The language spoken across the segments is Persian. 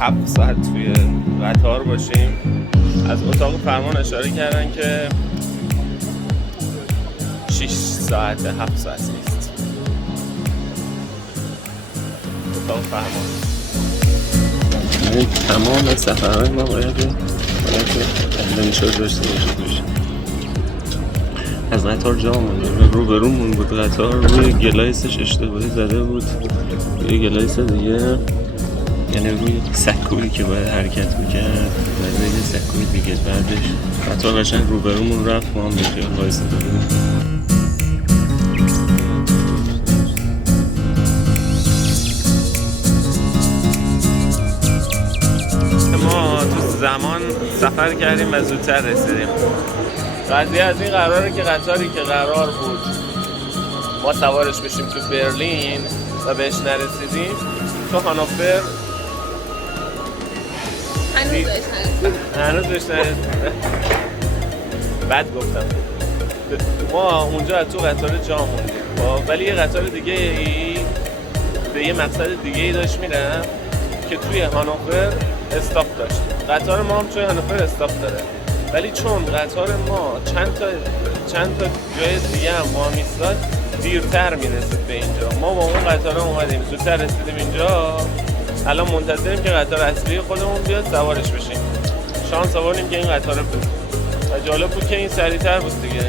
7 ساعت توی قطار باشیم. از اتاق فرمان اشاره کردن که 6 ساعت 7 ساعت نیست. اتاق فرمان تمام سفرهای ما باید نمیشه داشته باشه. از قطار جا موندیم، روبرومون بود قطار، روی گلایسش اشتباهی زده بود روی گلایس دیگه، یعنی روی سکویی که باید حرکت میکرد زده یه سکوی دیگه. بعدش قطار قشنگ روبرومون رفت، ما هم به خیال وایساده بودیم. ما تو زمان سفر کردیم و زودتر رسیدیم. قضیه از این قراره که قطاری که قرار بود ما سوارش بشیم تو برلین و بهش نرسیدیم، تو هانوفر هنوز بهش نرسیدیم. بد گفتم. ما اونجا از تو قطار جا موندیم، ولی یه قطار دیگه ای به یه مقصد دیگه ای داشت میرم که توی هانوفر استاپ داشت. قطار ما هم توی هانوفر استاپ داره، ولی چون قطار ما چند تا جای دیگه هم با هم ایستاد، دیرتر میرسید به اینجا. ما با اون قطار اومدیم، زودتر رسیدیم اینجا. الان منتظریم که قطار اصلی خودمون بیاد سوارش بشیم. شانس آوردیم که این قطار بود و جالب بود که این سریعتر بود دیگه،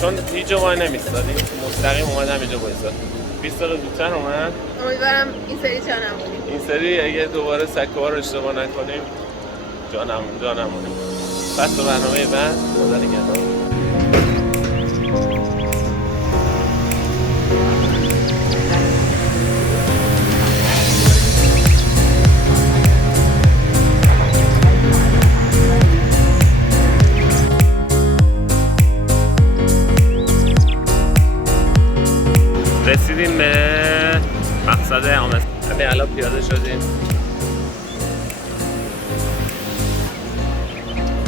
چون هیچ جا وای نمیستادیم، مستقیم اومد همینجا وایساد. 20 دقیقه زودتر اومد. امیدوارم این سری جا نمونیم. این سری اگه دوباره سکوها رو اشتباه نکنیم جا نمونیم. پس تو برنامه بعد خدا نگهدار. رسیدیم به مقصد آمستردام. همین الان پیاده شدیم.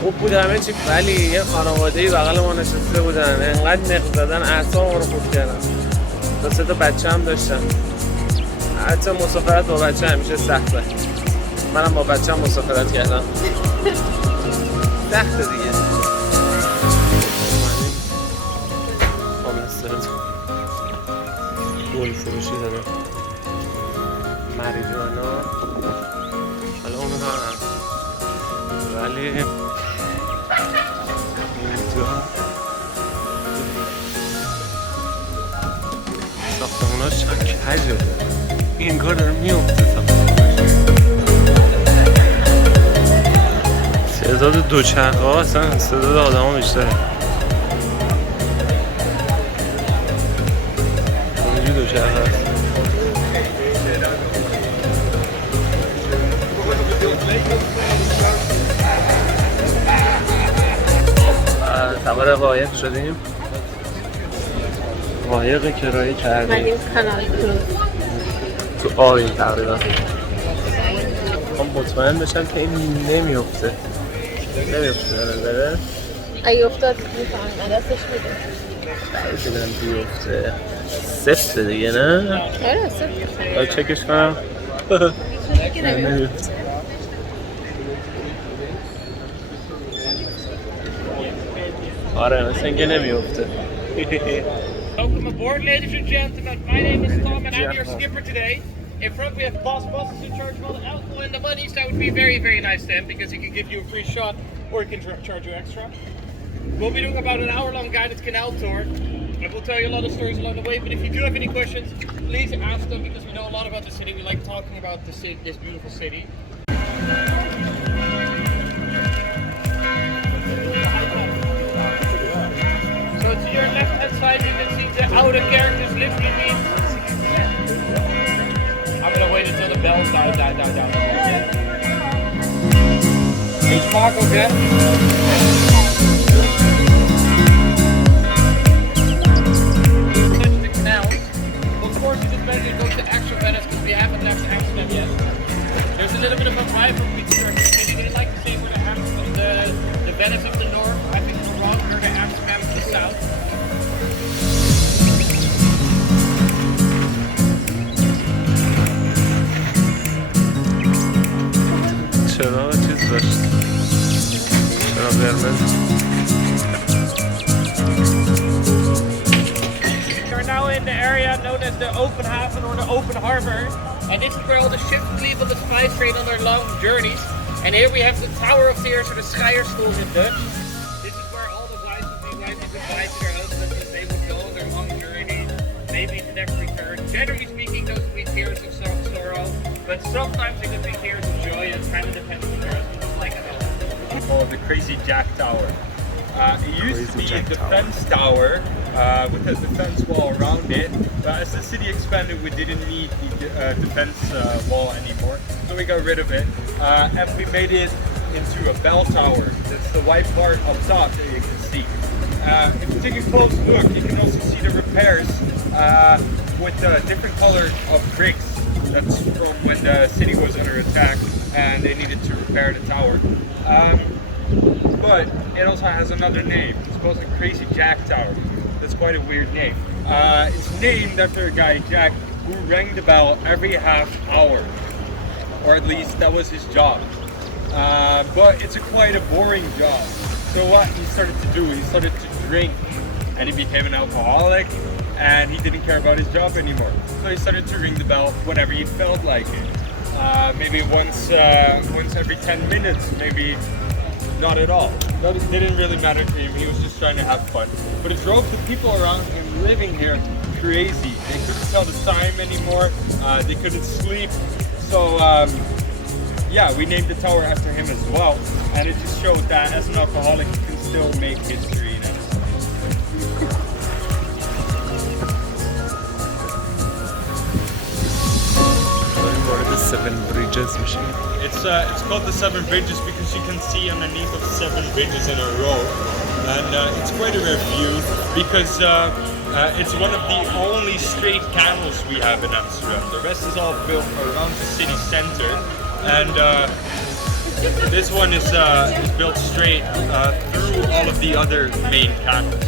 خوب بود همه چی، ولی یه خانواده‌ای بغل ما نشسته بودن، انقدر نق زدن اعصاب ما رو خورد کردن. 2 تا بچه هم داشتن. حتی مسافرت با بچه همیشه سخته. منم با بچه هم مسافرت کردم. سخته دیگه. گل فروشی داره، مریجوانا، حالا اون هست، ولی اینجا ساختموناش چند کجه. این کار داره میفته. تعداد دوچرخه ها اصلا تعداد آدم ها بیشتره. دوچرخه هست. سوار قایق شدیم. قایق کرایه کردیم. کانال کروز تو آبیم تقریبا. مطمئن بشم که این نمیفته بره. اگه افتاد میفهمم دستش میده. باید بگم بیفته. سفته دیگه نه؟ آره سفته. باید چکش کنم. نمیفته. آره مثل اینکه نمیفته. Welcome aboard, ladies and gentlemen. My name is Tom and I'm your skipper today. In front we have Boss Bosses who charge all the alcohol and the money, so that would be very, very nice to him because he can give you a free shot or he can charge you extra. We'll be doing about an hour-long guided canal tour. I will tell you a lot of stories along the way, but if you do have any questions, please ask them because we know a lot about the city. We like talking about the city, this beautiful city. So to your left-hand side, you can see the outer characters literally means. I'm gonna wait until the bells down. It's Mark again. There's a little bit of a rivalry between the city. They like to say we're the Venice of the north. I think we're wrong. We're the Amsterdam of the south. گذاشت. چرا قرمز؟ We're now in the area known as the Open Haven or the Open Harbor, and this is where all the ships leave on the spice trade on their long journeys. And here we have the Tower of Tears, or the Schierschool in Dutch. This is where all the wives would be writing goodbye to their husbands as they would go on their long journey, maybe never return. Generally speaking, those would be tears of sorrow, but sometimes they could be tears of joy. It kind of depends on your husband, just like it all. Called the Crazy Jack Tower. It used to be a defense tower with a defense wall around it, but as the city expanded, we didn't need the defense wall anymore, so we got rid of it, and we made it into a bell tower. That's the white part up top that you can see. If you take a close look, you can also see the repairs with different colors of bricks. That's from when the city was under attack and they needed to repair the tower. But it also has another name. It's called the Crazy Jack Tower. That's quite a weird name. It's named after a guy, Jack, who rang the bell every half hour. Or at least that was his job. But it's quite a boring job. So what he started to do, he started to drink. And he became an alcoholic. And he didn't care about his job anymore. So he started to ring the bell whenever he felt like it. Maybe once every 10 minutes, maybe not at all. That didn't really matter to him. He was just trying to have fun. But it drove the people around him living here crazy. They couldn't tell the time anymore. They couldn't sleep. So yeah, we named the tower after him as well. And it just showed that as an alcoholic, you can still make history now. وارد 7 bridges میشیم. It's called the Seven Bridges because you can see underneath of 7 bridges in a row, and it's quite a rare view because it's one of the only straight canals we have in Amsterdam. The rest is all built around the city center, and this one is built straight through all of the other main canals.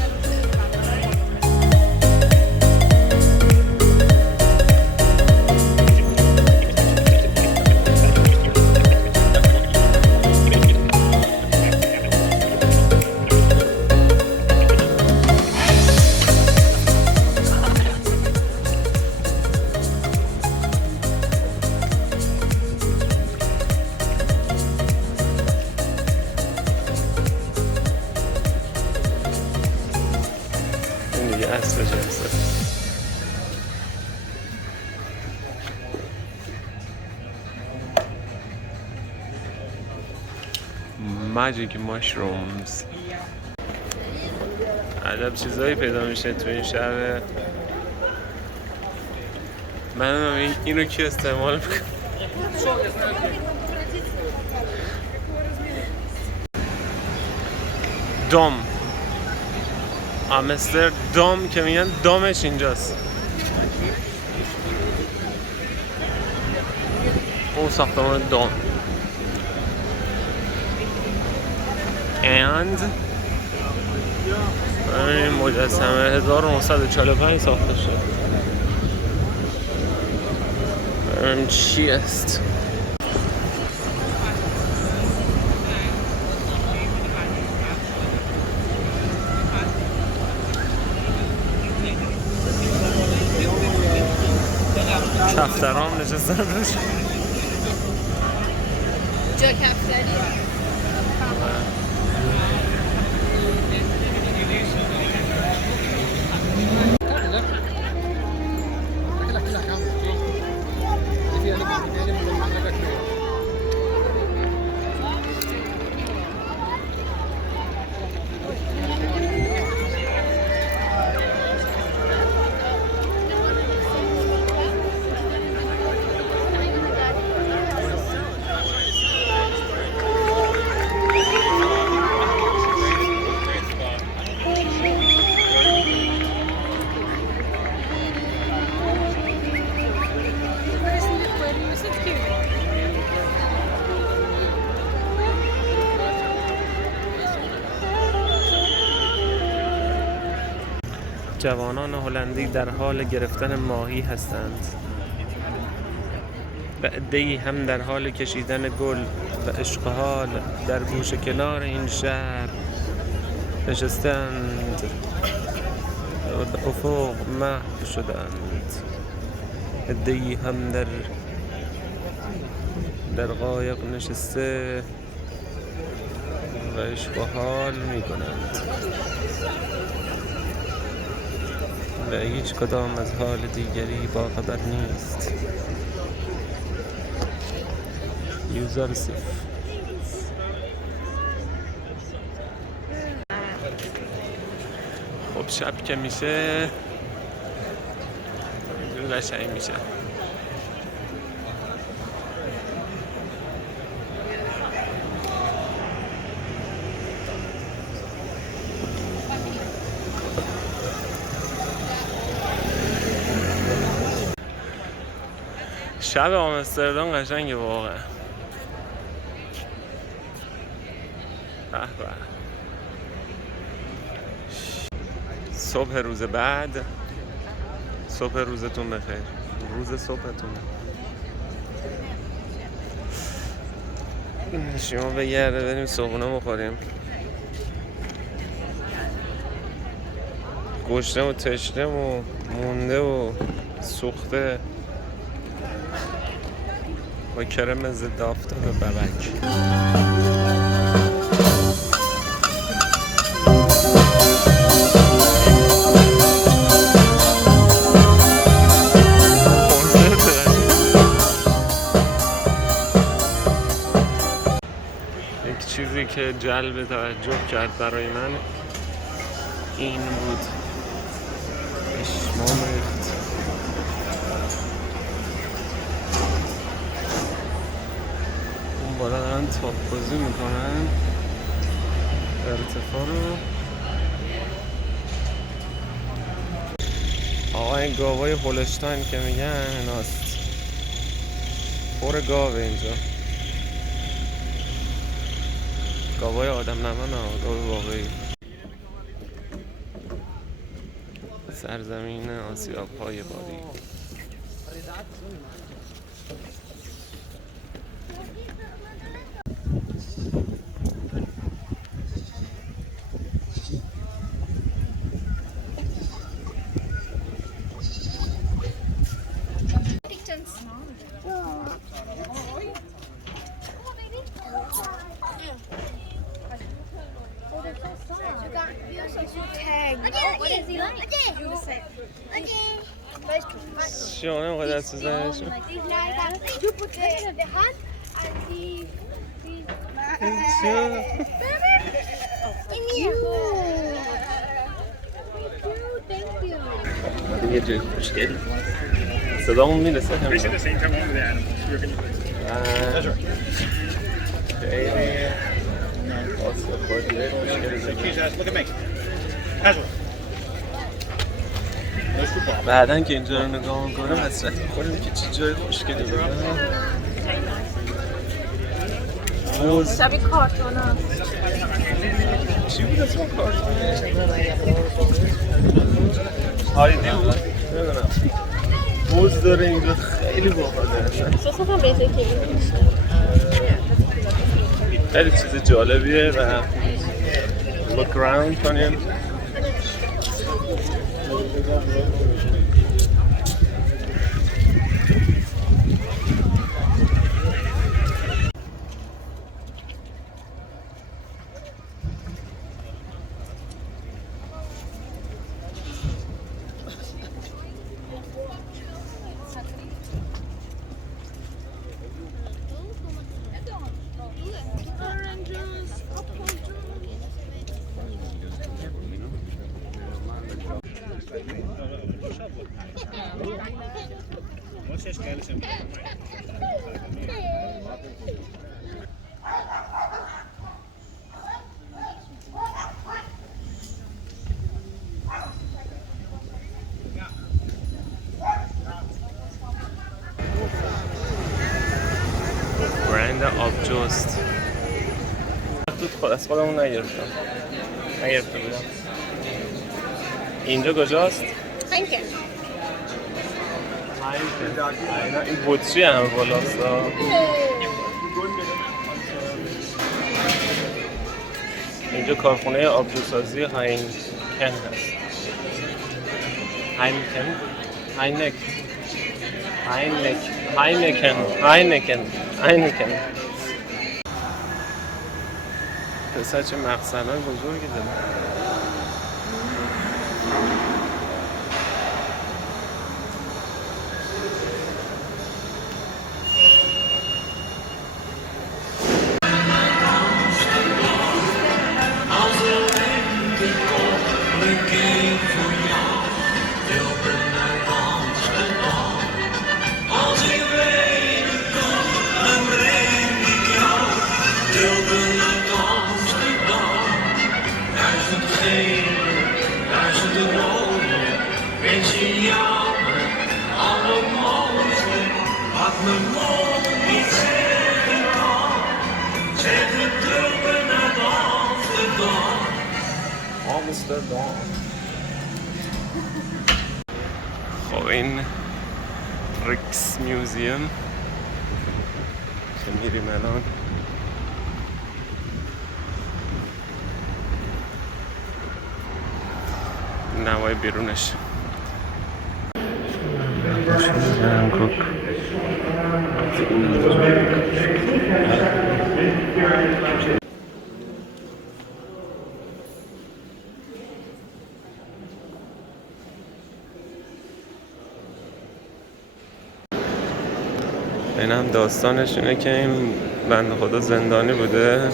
این دیگه اصل جنسه. Magic mushrooms. عجب چیزایی پیدا میشه تو این شهر. من اینو کی استعمال میکنم؟ دام آمستردام که میگن دامش اینجاست. اون ساختمان دام. and این مجسمه 1945 ساخته شد. ببینیم چی است. کفتران نشستن روش. جا کفتری جوانان هلندی در حال گرفتن ماهی هستند. و عده‌ای هم در حال کشیدن گل و اشغال در گوشه کنار این شهر نشستند و به افق محو شدند. عده‌ای هم در قایق نشسته و عشق و حال می کنند و هیچ کدام از حال دیگری با خبر نیست. یوزارسیف خب شب که میشه اینجور قشنگ میشه. شب آمستردام قشنگه واقعا. به به. صبح روز بعد. صبح روزتون بخیر. روز صبحتون شما بگرده بریم صبحونه بخوریم. گشنه و تشنه و مونده و سوخته با کرم ضد آفتاب ببک. یک چیزی که جلب توجه کرد برای من این بود. اشمام ریخت. اون بالا دارن تاپ بازی میکنن. ارتفاع رو آقا این گاوای هولشتاین که میگن ایناست. پر گاوه اینجا. گاوای آدم نمن ها، گاو واقعی. سرزمین آسیاب‌های بادی. What is he like? شونه موقع دست بزنش You put the hand and he Thank you. یه جای خوشگل صدامون میرسه خیلی Look at me. Casual. بعدن که اینجا رو نگاه میکنم حسرت میخوریم که چه جای خوشگلی بود. شبیه کارتون ها. چی بود اسم کارتونه؟ هایدی بود؟ نمیدونم. بوز داره اینجا خیلی باحاله. شو هم بهتره که خیلی چیز جالبیه و look around کنیم. برند آبجوست. از خودمون نگرفته بودم. اینجا کجاست؟ هنگه این بطری همه بالاستا. اینجا کارخونه آبجوسازی هاینکن هست. هاینکن. پسر چه مقصدهای بزرگی داره. خب این ریکس میوزیم که میریم الان نوای بیرونش این هم داستانش اینه که این بنده خدا زندانی بوده،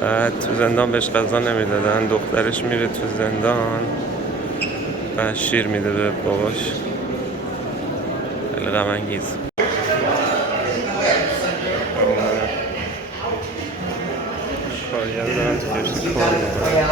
بعد تو زندان بهش غذا نمیدادن، دخترش میره تو زندان بعد شیر میده به باباش. خیلی غم انگیز. کارگر دارن تو کشتی کار میکنن.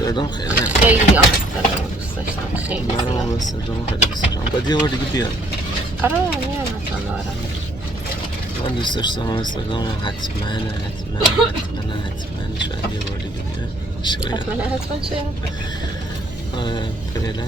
آمستردام خیلی آمستردام دوست داشتم، خیلی زیاد. من آمستردام خیلی دوست داشتم. باید یه بار دیگه بیاد. آره میام مثلا. آره من دوست داشتم آمستردام حتما شاید یه بار دیگه بیاد. حتما چه؟ فعلا